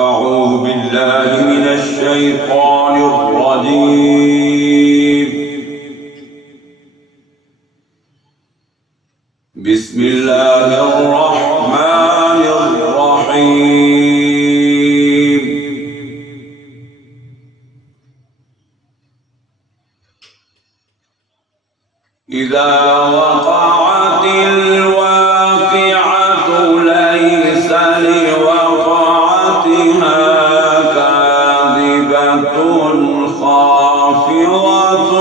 أعوذ بالله من الشيطان الرجيم. بسم الله الرحمن الرحيم. إذا وقعت الواقعة ليس لوقعتها كاذبة خافضة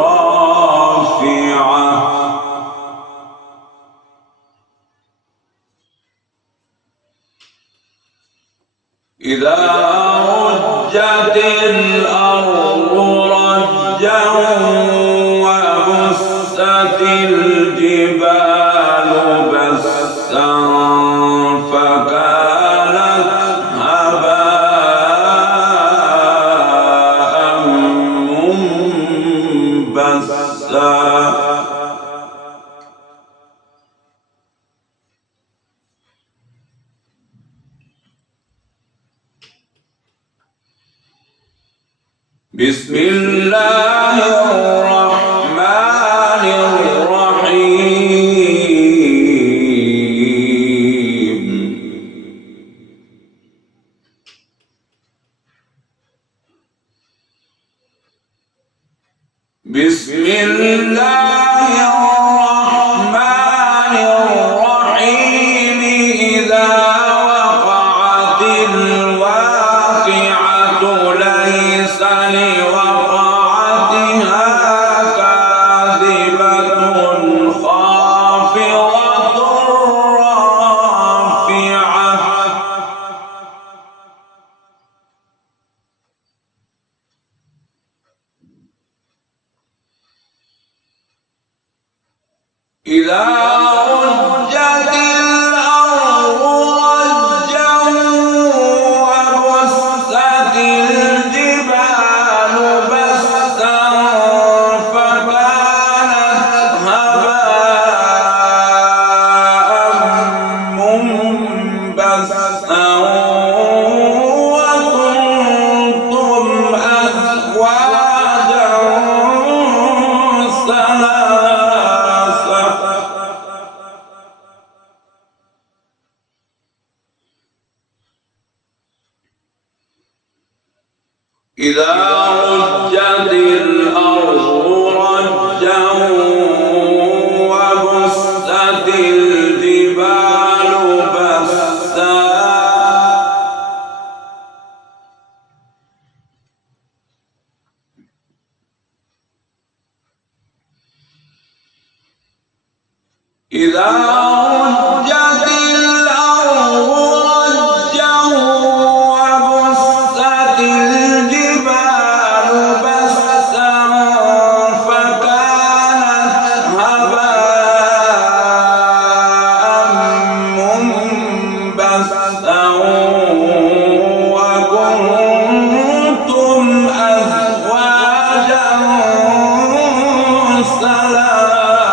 رافعة. إذا رجت الأرض رجا وبست الجبال بسا فكانت هباء منبثا. بسم الله الرحمن الرحيم. بسم الله الرحمن الرحيم. إذا وقعت الواقعة ليس لوقعتها كاذبة خافضة رافعة. إذا رجت الأرض رجا وبست الجبال بسا فكانت هباء منبثا وكنتم أزواجا ثلاثة. إذا رجت الأرض رجا وبست الجبال بسا إذا رجت الأرض رجا وبست الجبال بسا فكانت هباء منبثا وكنتم أزواجا ثلاثة.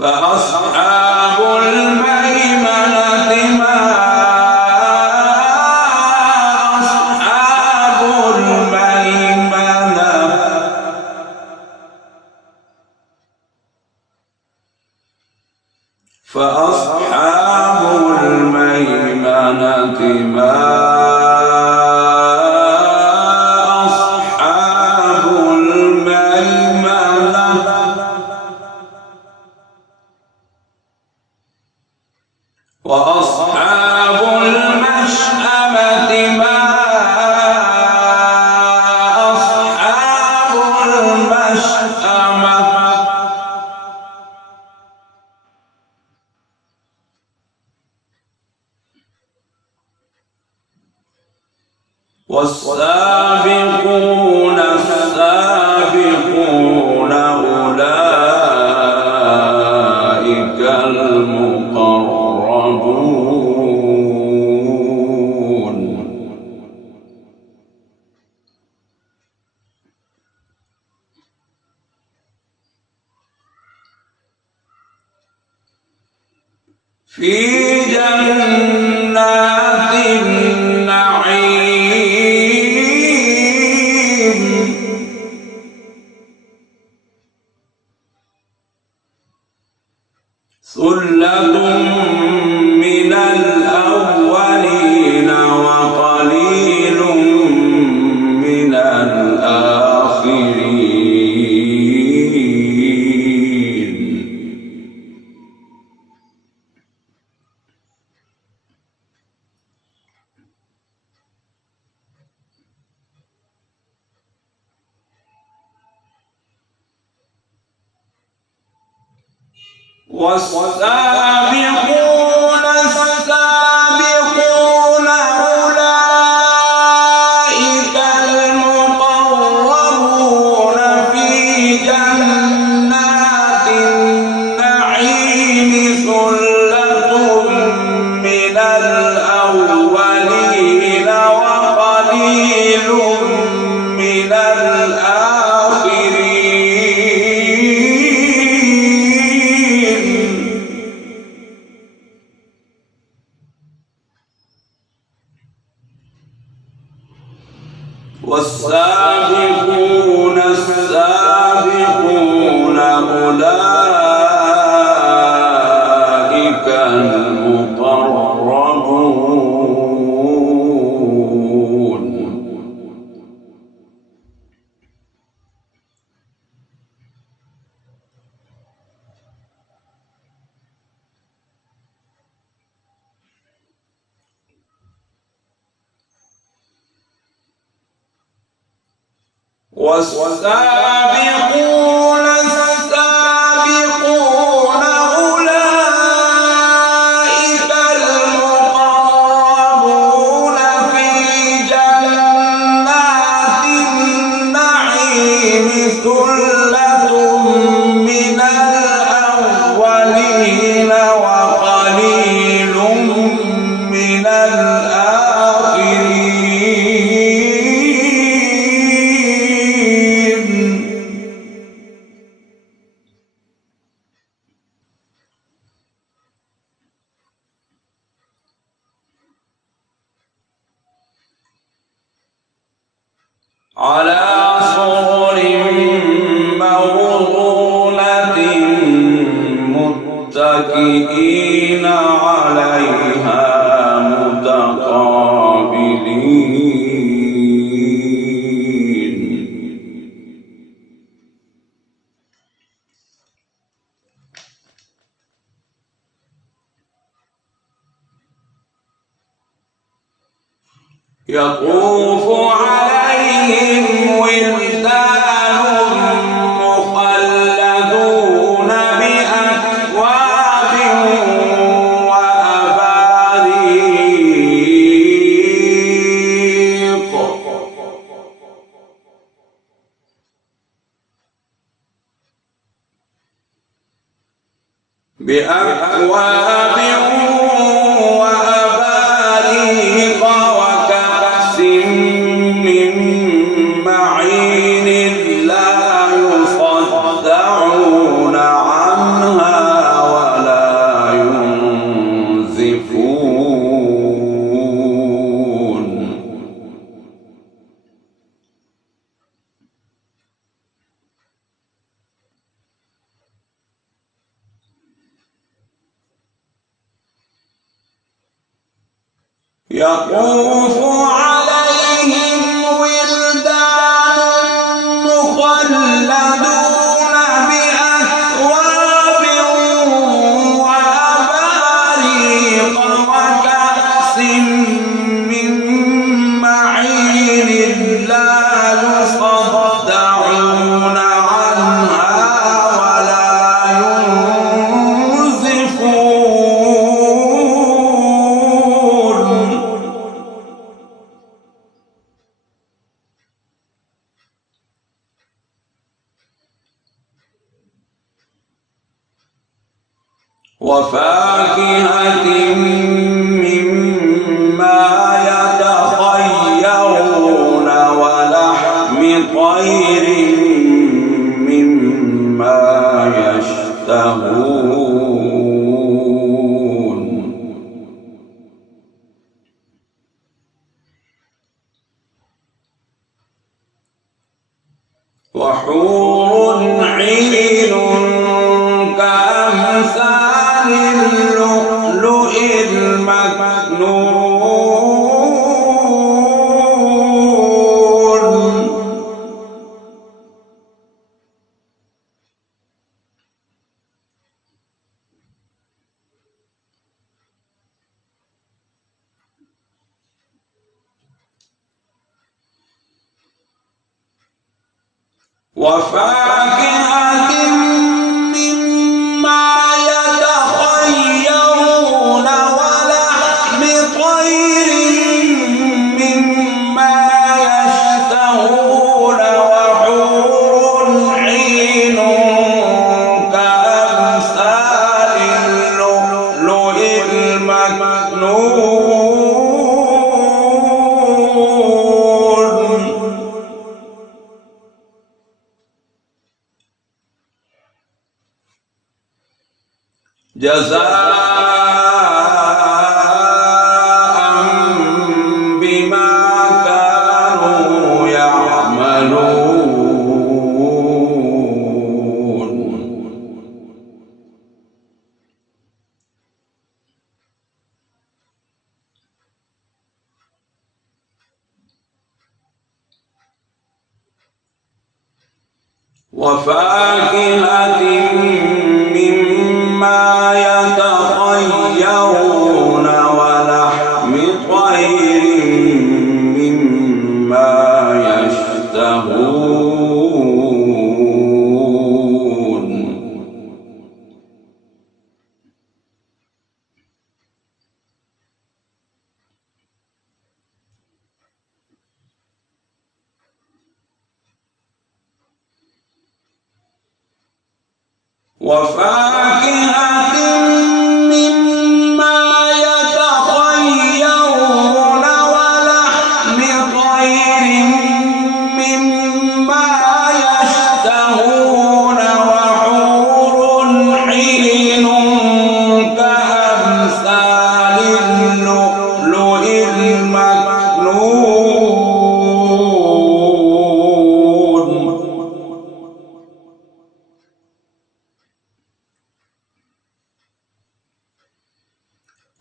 فأصحاب الميمنة ما أصحاب الميمنة. فأصحاب الميمنة ما أصحاب الميمنة. وأصحاب المشأمة ما أصحاب المشأمة. والسابقون السابقون أولئك المقربون في جنات النعيم ثلة من الأولين وقليل من الآخرين والسابقون السابقون أولئك المقربون في جنات النعيم ثلة من الأولين وقليل من الآخرين والسابقون السابقون أولئك المقربون والسابقون السابقون أولئك المقربون في جنات النعيم ثلة من الأولين وقليل من الآخرين على سرر موضونة متكئين عليها متقابلين يطوف عليهم ولدان مخلدون بأكواب وأباريق وأباريق وكأس من معين لا يصدعون عنها ولا ينزفون يطوف عليهم ولدان مخلدون بأكواب وأباريق وكأس من معين لا يصدعون عنها ولا ينزفون وفاكهة مما يتخيرون ولحم طير مما يشتهون وحور عين كأمثال اللؤلؤ المكنون وفاكهة مما يتخيرون ولحم طير مما يشتهون وحور عين كأمثال اللؤلؤ المكنون جزاء بما كانوا يعملون وفاكهة مما يتخيرون ولحم طير مما يشتهون وفاكهة مما يتخيرون ولحم طير مما يشتهون وحور عين كأمثال اللؤلؤ المكنون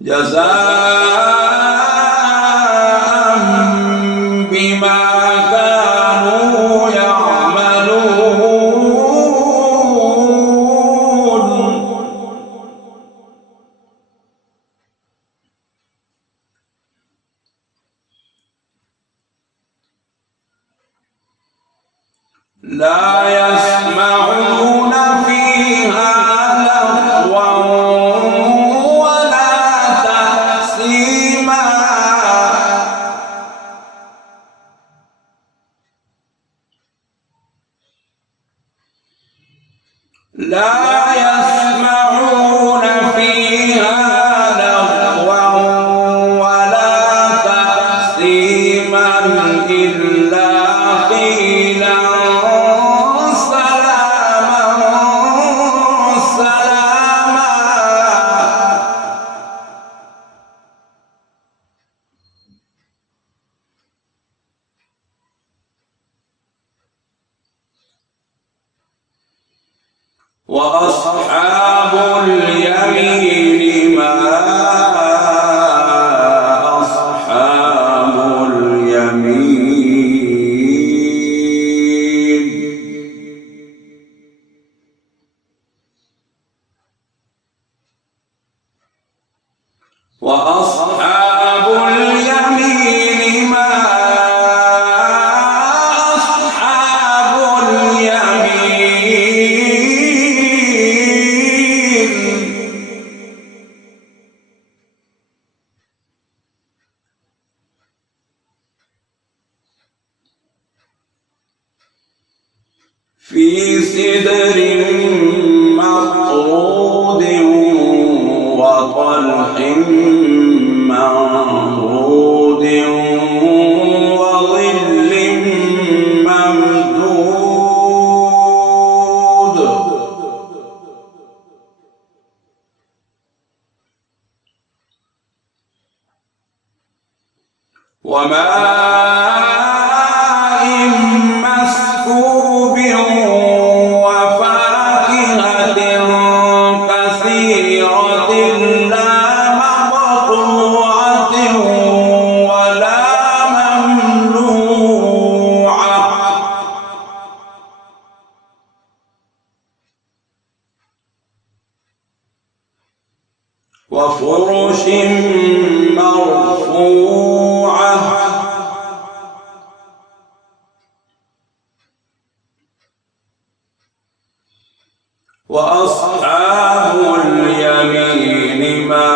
جزاء بما كانوا يعملون لا يسمعون فيها لغوا لا يسمعون فيها لغوا ولا تأثيما إلا قيلا سلاما سلاما وأصحاب اليمين ما أصحاب اليمين وأصحاب اليمين ما أصحاب اليمين في سدر مخضود وماء مسكوب وفاكهة كثيرة لا مقطوعة ولا ممنوعة وفرش مرفوعة وأصحاب اليمين ما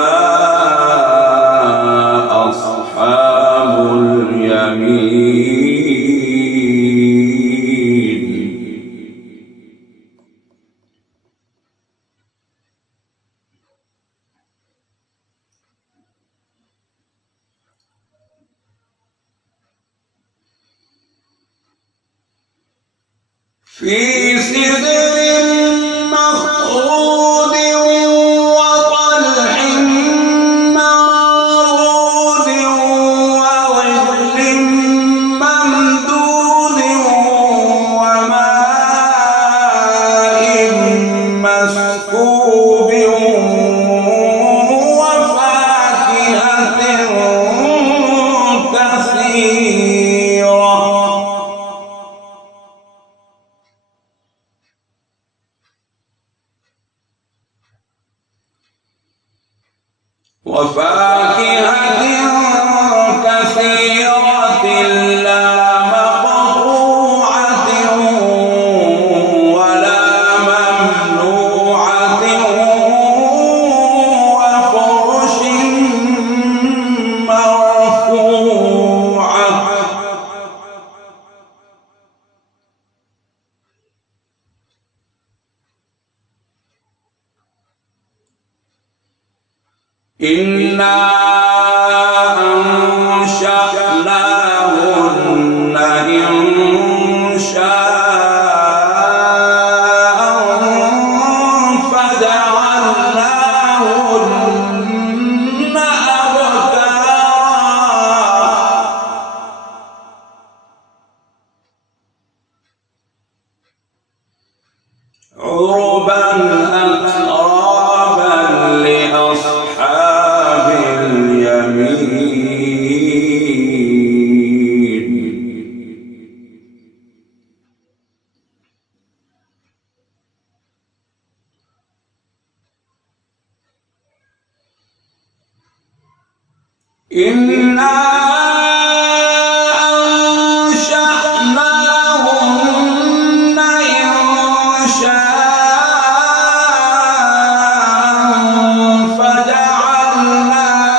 أصحاب اليمين في سدر مخضود وطلح منضود وظل ممدود وماء مسكوب وفاكهة كثيرة لا مقطوعة ولا ممنوعة وفرش مرفوعة إنا أنشأناهن إنشاء فجعلناهن أبكارا عربا أترابا لأصحاب اليمين إنا أنشأناهن إنشاء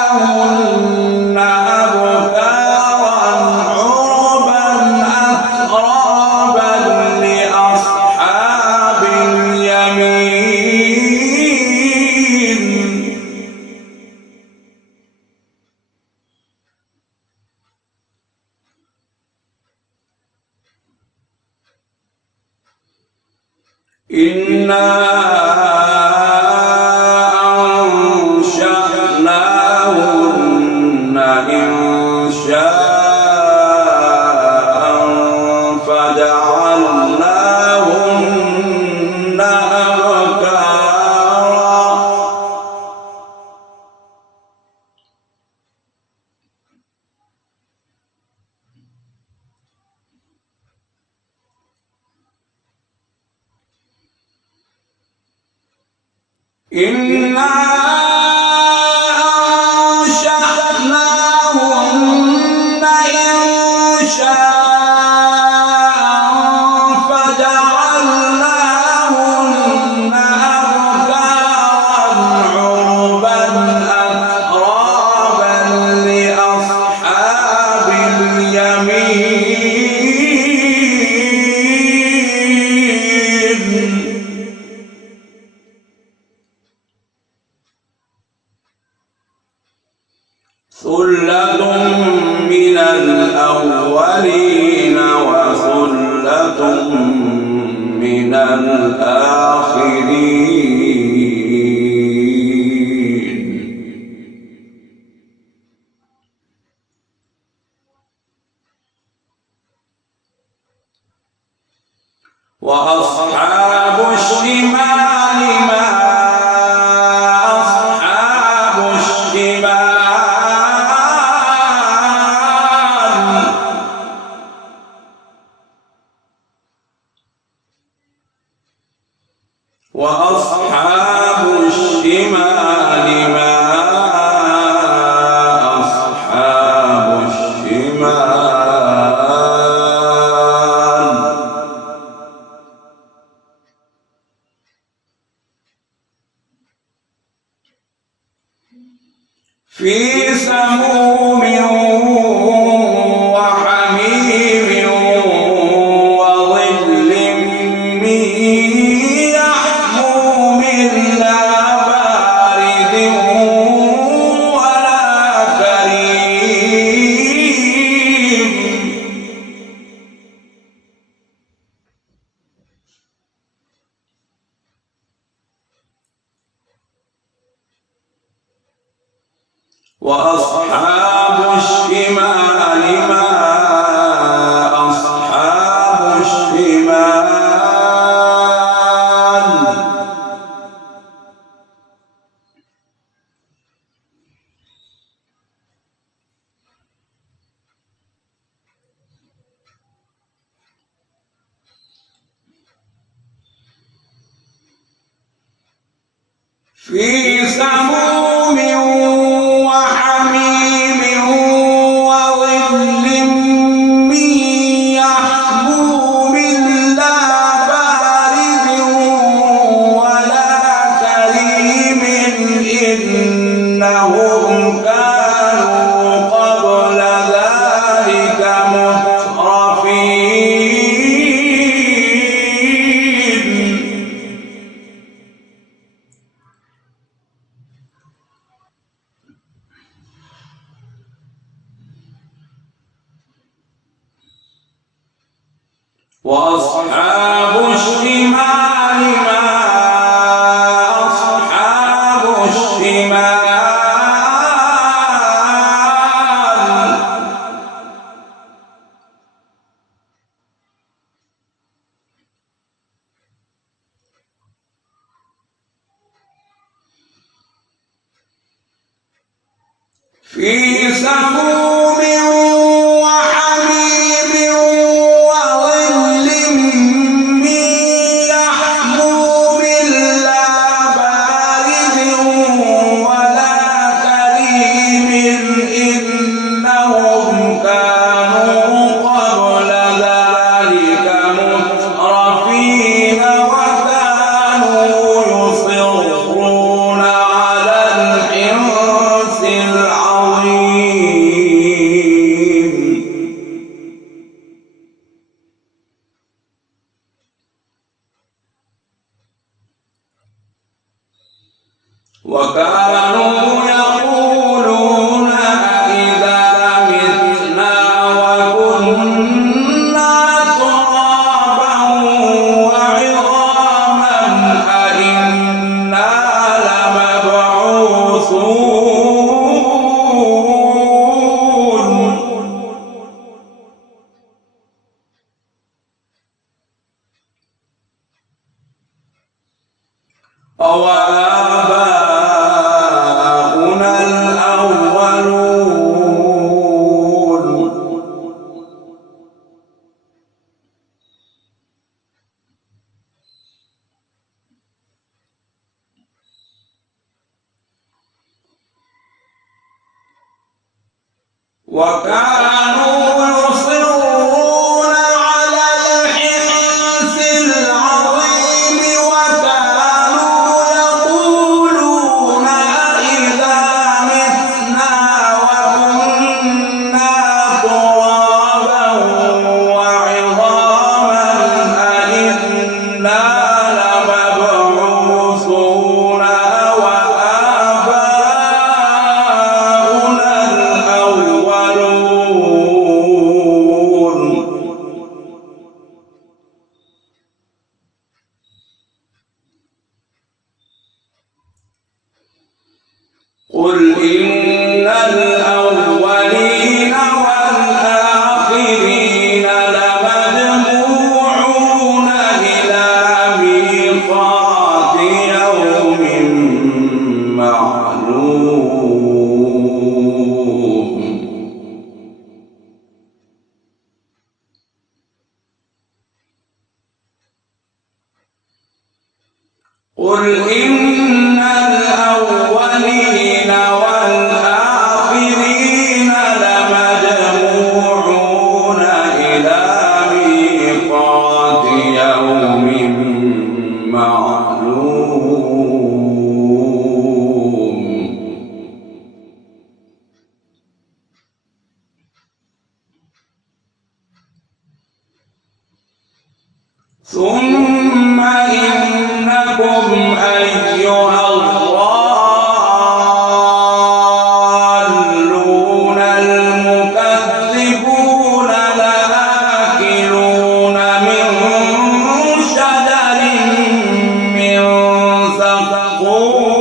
فجعلناهن أبكارا عربا أترابا لأصحاب اليمين إنا أنشأناهن إنشاء فجعلناهن أبكارا إنا أنشأناهن إنشاء فجعلناهن أبكارا عربا أترابا لأصحاب اليمين ثلة من الأولين وثلة من الآخرين. وأصحاب الشمال ما أصحاب الشمال وأصحاب الشمال ما أصحاب الشمال في سموم وحميم وظل من يحموم لا بارد ولا كريم وأصحاب الشمال ما أصحاب الشمال في سموم وحميم وظل من يحموم لا بارد ولا كريم إنهم كانوا قبل ذلك مترفين وأصحاب الشمال ما أصحاب الشمال في سموم وحميم وظل من يحموم لا بارد ولا كريم إنهم كانوا قبل ذلك مترفين وكانوا يصرون على الحنث العظيم وكانوا يقولون أإذا متنا وكنا ترابا وعظاما أإنا لمبعوثون أوآباؤنا الأولون وكانوا يصرون على الحنث العظيم وكانوا يقولون أإذا متنا وكنا ترابا وعظاما أإنا لمبعوثون وآباؤنا الأولون قل إن الأولين والآخرين لمجموعون إلى ميقات يوم معلوم ثم إنكم أيها الضالون المكذبون لآكلون من شجر من زقوم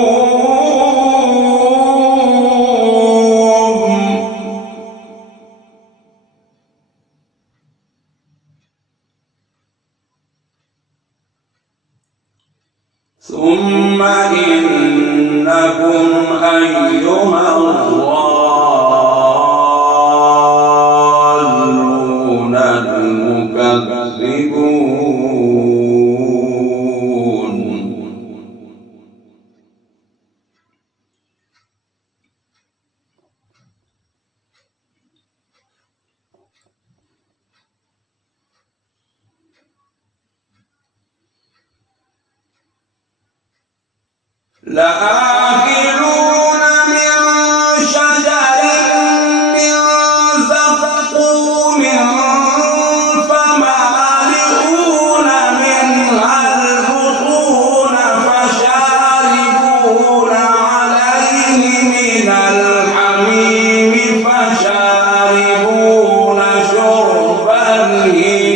ثم إنكم أيها الضالون المكذبون لآكلون من شجر من زقوم فمالئون منها البطون فشاربون عليه من الحميم فشاربون شرب الهيم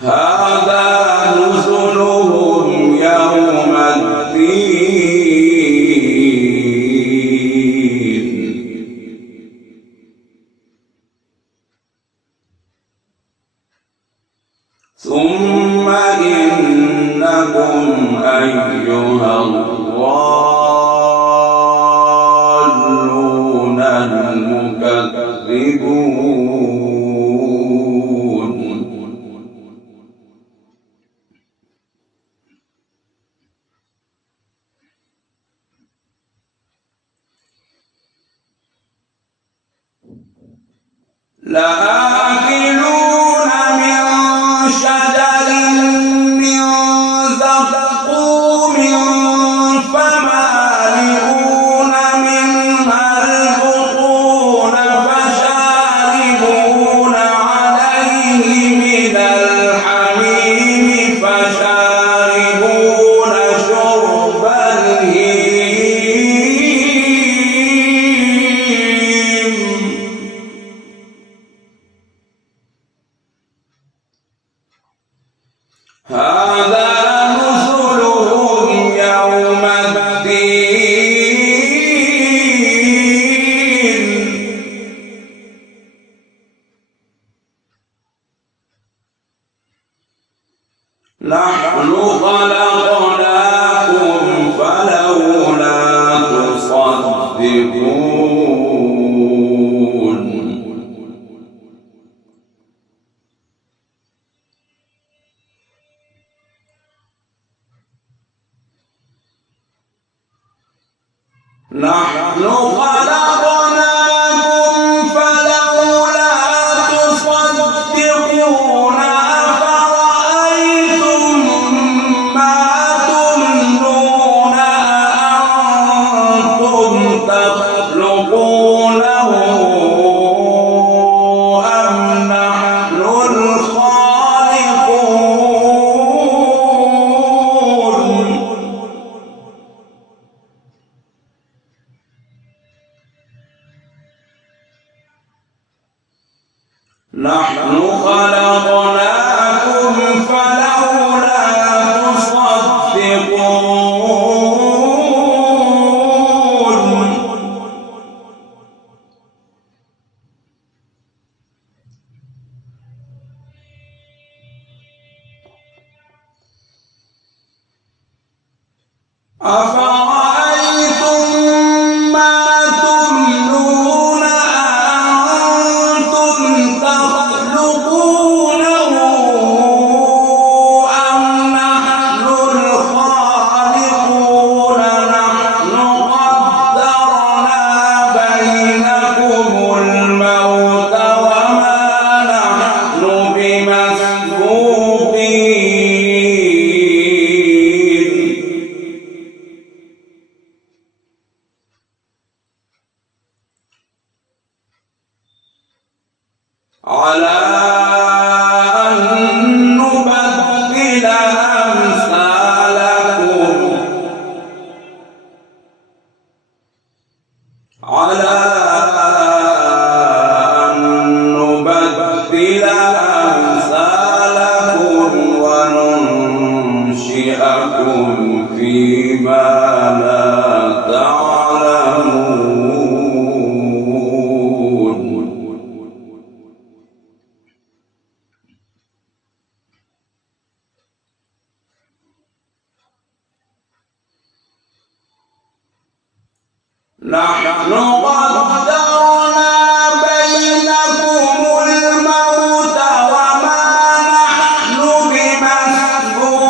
هذا نزلهم يوم الدين ثم إنكم أيها الضالون المكذبون لآكلون من شجر من زقوم فمالئون منها البطون فشاربون عليه من الحميم فشاربون شرب الهيم هذا نزلهم يوم الدين نحن خلقناكم فلولا تصدقون نحن خلقناكم فلولا تصدقون أفرأيتم ما تمنون أأنتم تخلقونه أم نحن الخالقون نحن خلقناكم فلولا تصدقون أفرأيتم ما تمنون ننشئكم فيما لا تعلمون نحن قدرنا بينكم الموت وما نحن بمسبوقين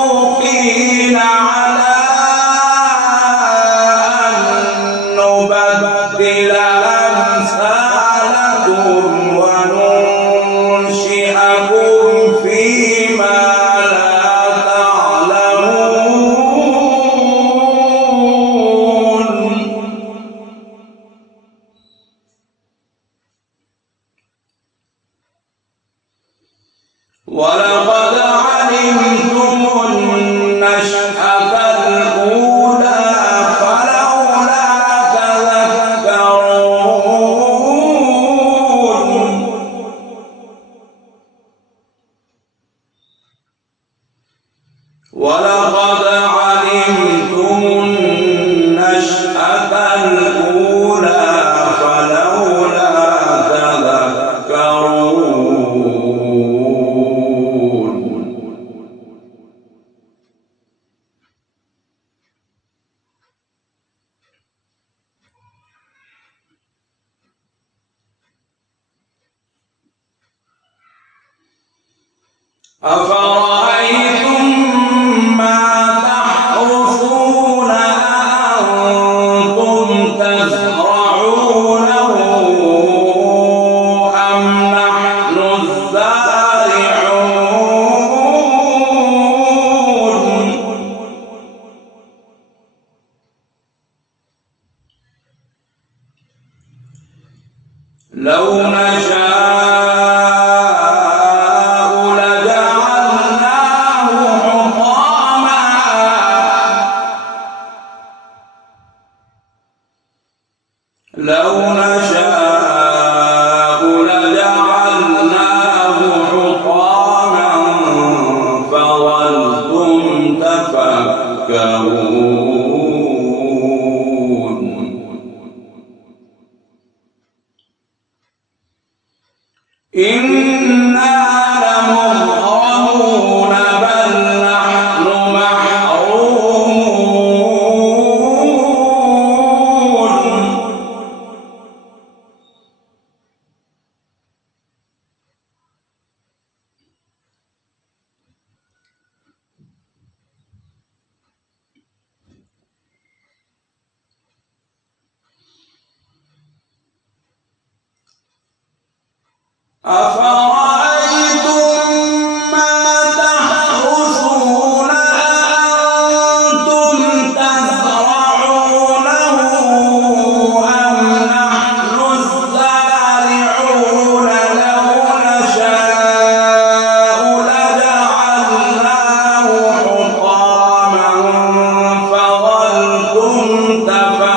على أن نبدل أمثالكم وننشئكم فيما لا تعلمون ولقد علمتم النشأة الأولى فلولا تذكرون ولقد علمتم النشأة الأولى فلولا تذكرون أفرأيتم ما تحرثون أأنتم تزرعونه أم نحن الزارعون لو نشاء لجعلناه حطاما لو نشاء لجعلناه حطاما فظلتم تفكرون إنا لمغرمون بل نحن محرومون أفرأيتم ما تحرثون أأنتم تزرعونه أم نحن الزارعون لو نشاء لجعلناه حطاما فظلتم تفكرون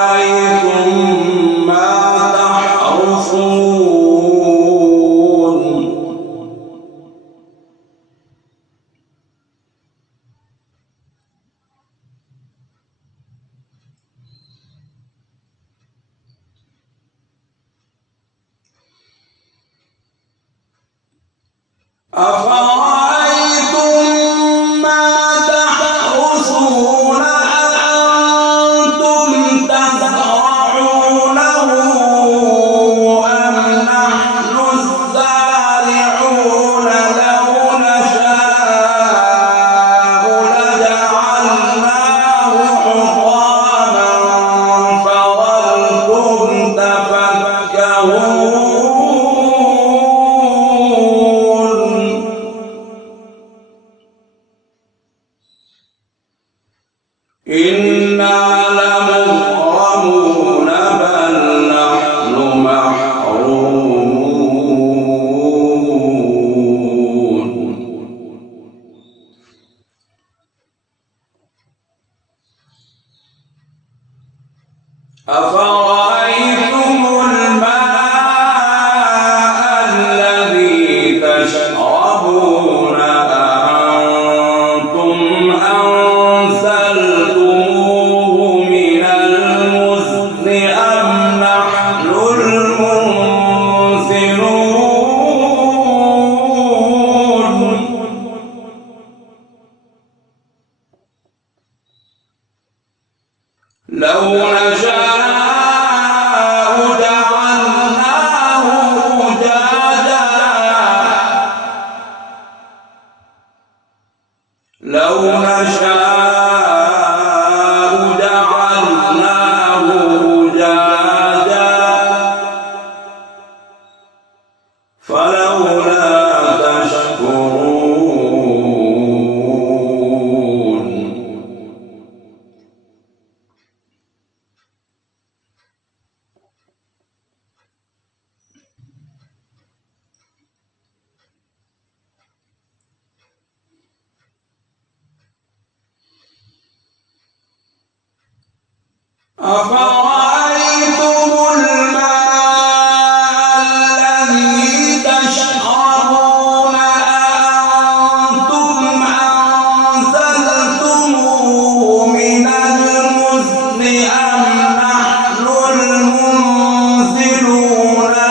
أفرأيتم ما تحرثون أفرأيتم ما تحرثون أأنتم تزرعونه أم نحن الزارعون لو نشاء لجعلناه حطاما فظلتم تفكرون إنا لمغرمون بل نحن محرومون أفرأيتم الماء الذي تشربون أأنتم أنزلتموه من المزن أم نحن المنزلون لو نشاء جعلناه أجاجا لو نشاء جعلناه أجاجا فلولا تشكرون أفرأيتم الماء الذي تشربون أأنتم أنزلتموه من المزن أم نحن المنزلون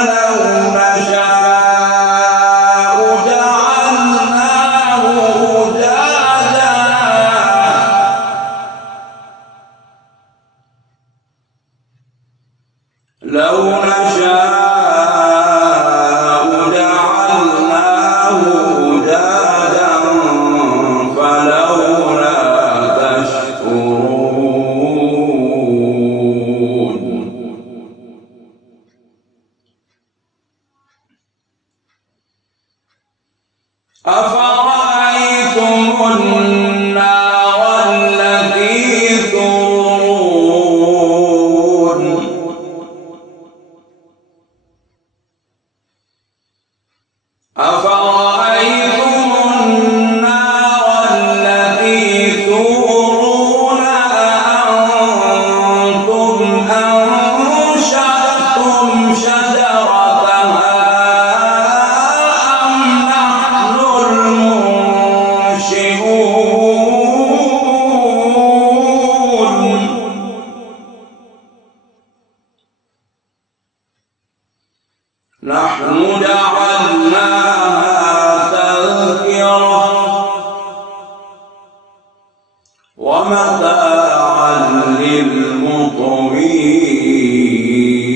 لو نشاء جعلناه أجاجا لو نشاء جعلناه أجاجا فلولا تشكرون أفرأيتم النار التي تورون أفرأيتم النار التي تورون أأنتم أنشأتم شجرتها أم نحن المنشئون نحن جعلناها تذكرة ومتاعا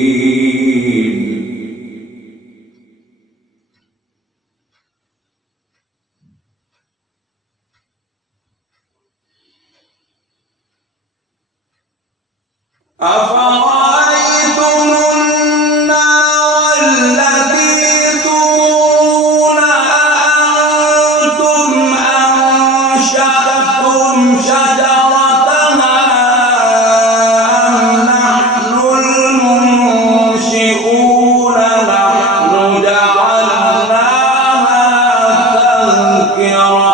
للمقوين أفرأيتم النار التي تورون أأنتم أنشأتم شجرتها أم نحن المنشئون نحن جعلناها تذكرة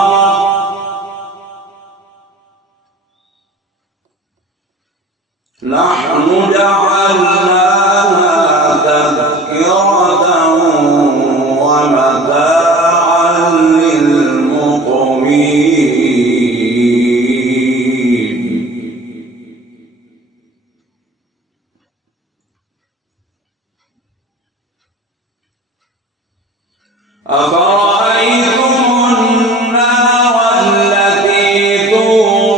نحن جعلناها تذكرة ومتاعا للمقوين أفرأيتم النار التي تورون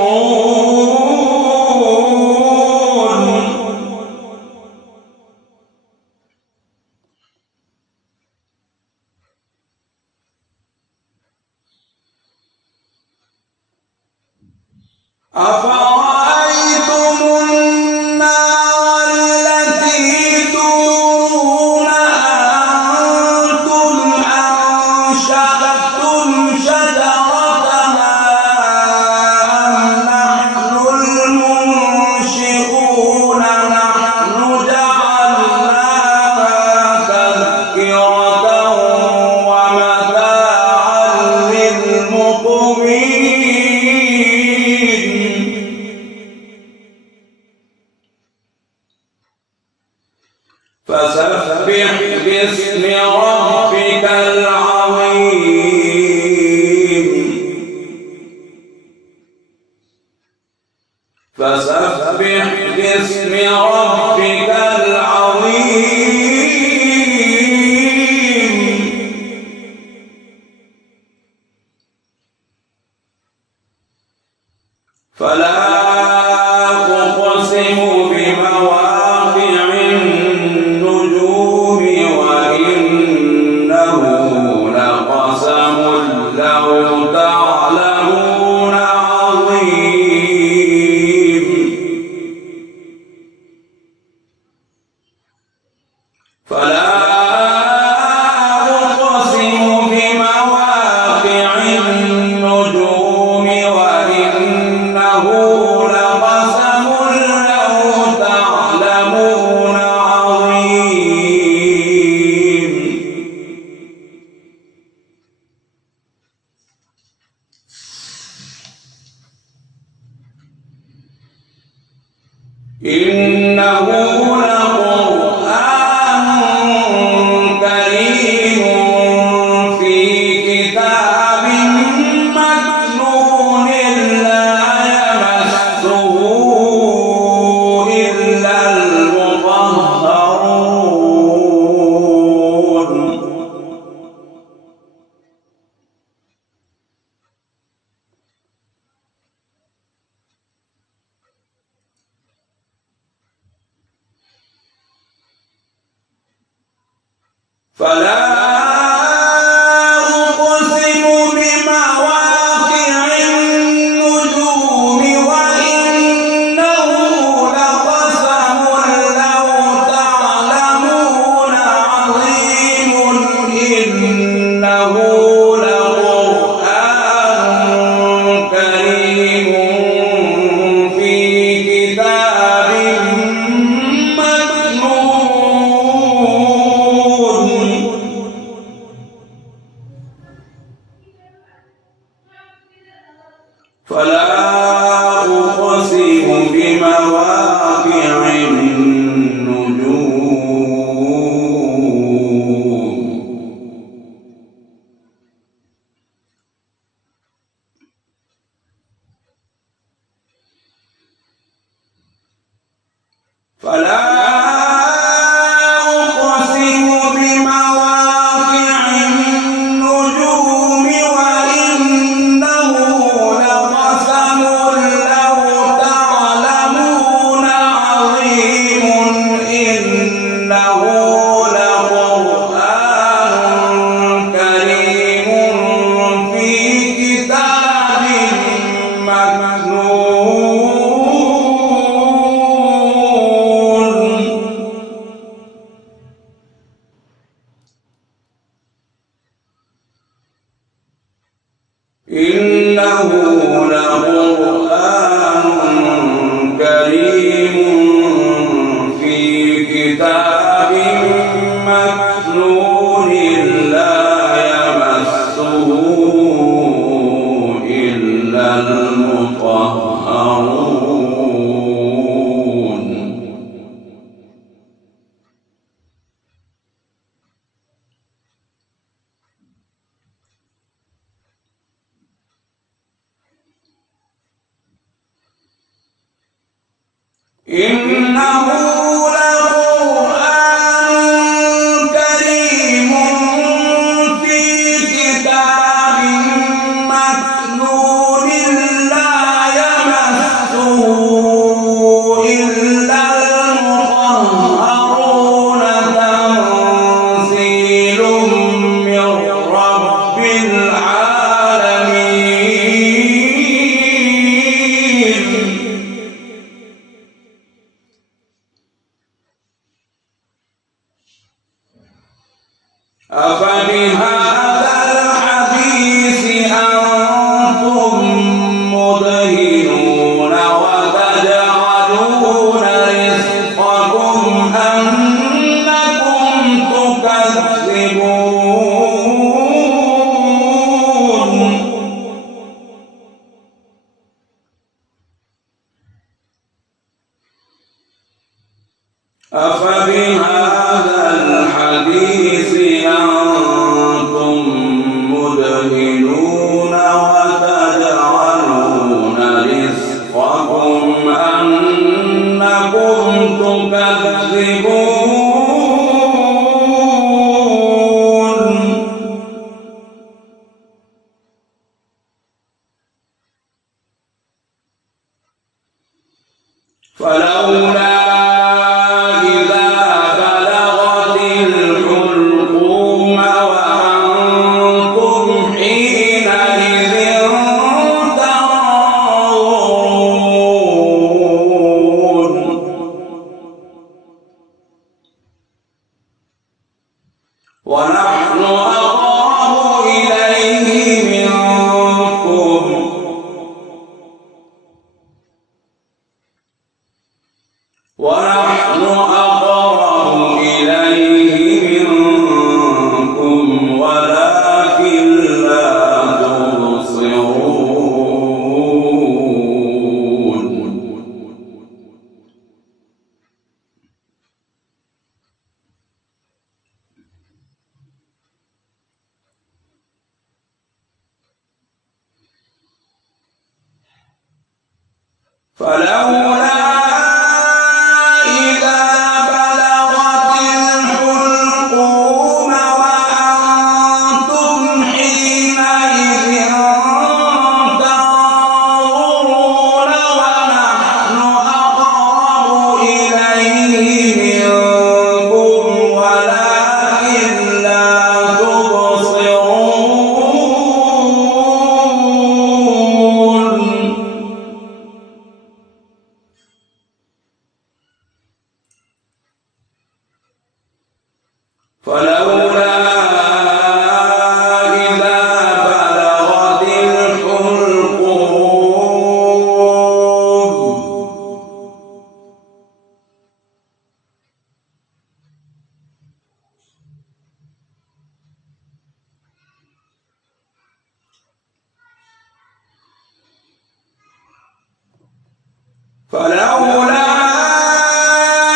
أفرأيتم النار التي تورون أأنتم أنشأتم شجرتها أم نحن المنشئون نحن جعلناها تذكرة ومتاعا للمقوين فسبح باسم ربك العظيم فسبح باسم ربك العظيم فلا أقسم بمواقع النجوم وإنه لقسم لو تعلمون عظيم فلا أقسم بمواقع النجوم وإنه لقسم لو تعلمون عظيم إنه لقرآن كريم في كتاب مكنون لا يمسه إلا المطهرون فلا أقسم بمواقع النجوم وإنه لقسم لو تعلمون عظيم إنه لقرآن كريم في كتاب فلا أقسم بمواقع النجوم فلا أقسم بمواقع النجوم وإنه لقسم لو تعلمون عظيم إنه لقرآن كريم في كتاب مكنون إنه لقرآن كريم في كتاب مكنون لا يمسه إلا المطهرون إنه لقرآن كريم في كتاب مكنون لا يمسه إلا المطهرون تنزيل من رب العالمين أفبهذا الحديث أنتم مدهنون وتجعلون رزقكم أنكم تكذبون أفبهذا فلولا إذا بلغت الحلقوم وأنتم حينئذ تنظرون ونحن أقرب إليه منكم ولكن لا تبصرون فلولا إذا بلغت الحلقوم وأنتم حينئذ تنظرون ونحن أقرب إليه منكم ولكن لا تبصرون فلولا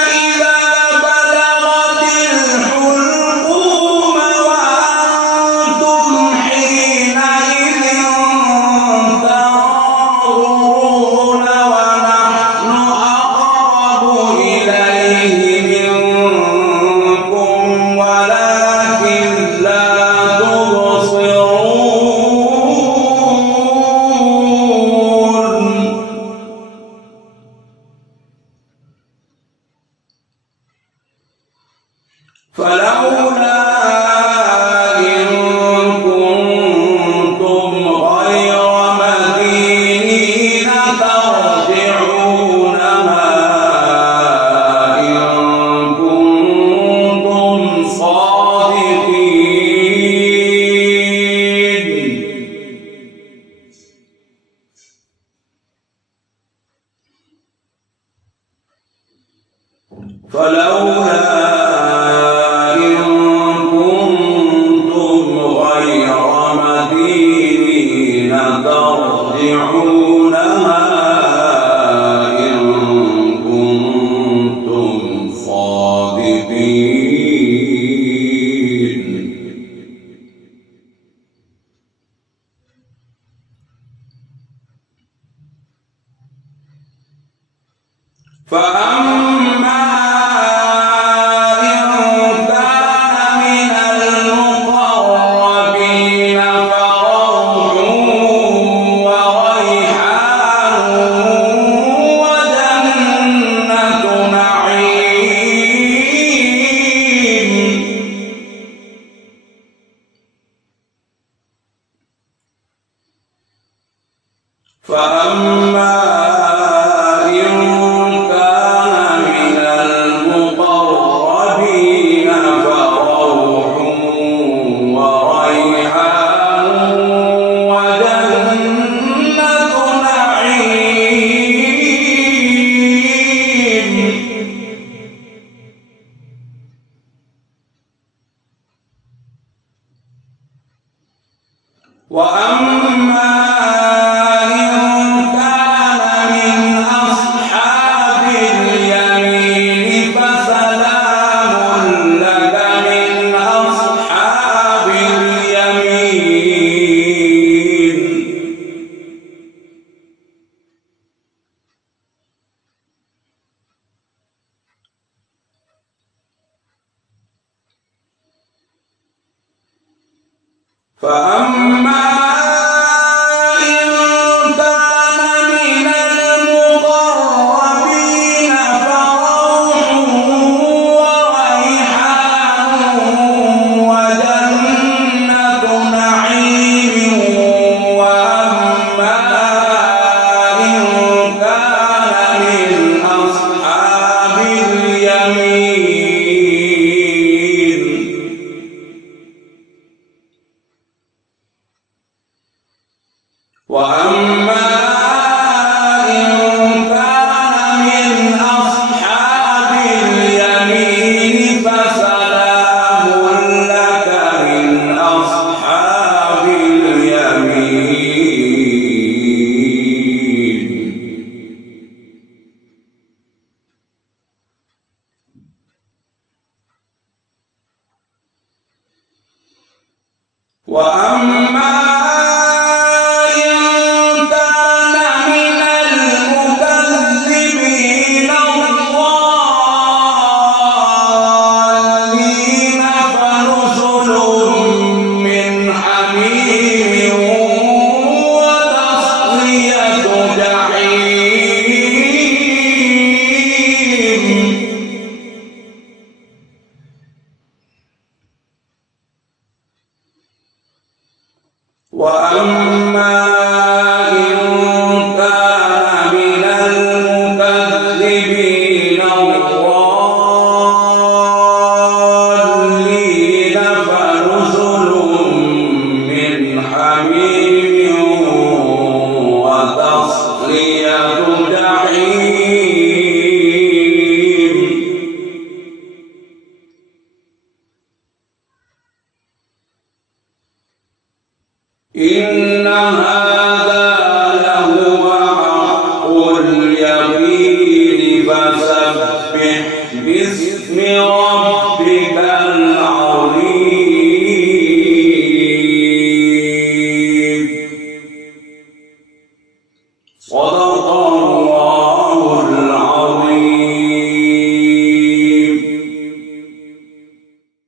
إذا بلغت الحلقوم فلولا فلولا إن كنتم غير مدينين ترجعونها إن كنتم صادقين فلولا ترجعونها إن كنتم صادقين فأما إن كان من المقربين فروح وريحان وجنة نعيم فأما وأما إن كان من أصحاب اليمين فسلام لك من أصحاب اليمين فأما إن كان من المقربين وأما إن كان من المكذبين الضالين فنزل من حميم وتصلية جحيم. وأما إن كان من المكذبين الضالين فنزل من حميم وتصلية جحيم. إن